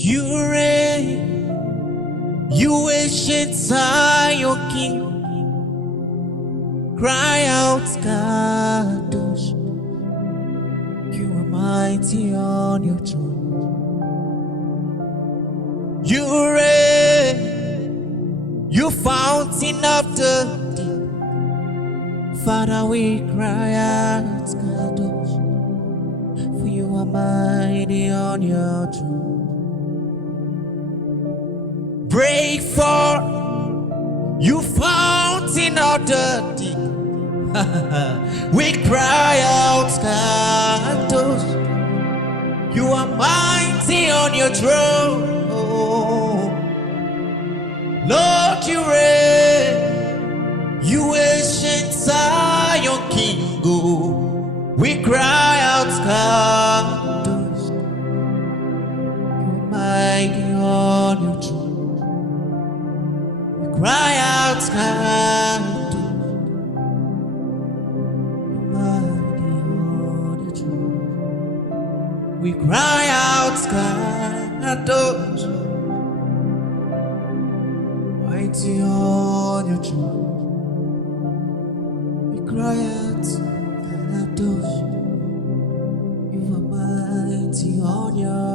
You reign, you ancient Zion King. Cry out, Kadosh. You are mighty on your throne. You reign, you fountain of the deep. Father, we cry out, Kadosh. For you are mighty on your throne. Break forth, you fountain of the deep. We cry out, Kadosh. You are mighty on your throne. Oh, Lord, you reign, you ancient Zion King. Oh, we cry out, Kadosh. You are mighty on your throne. Cry out, Kadosh. Mighty on the throne. We cry out, Kadosh. Mighty on your throne. We cry out, Kadosh. You are mighty on your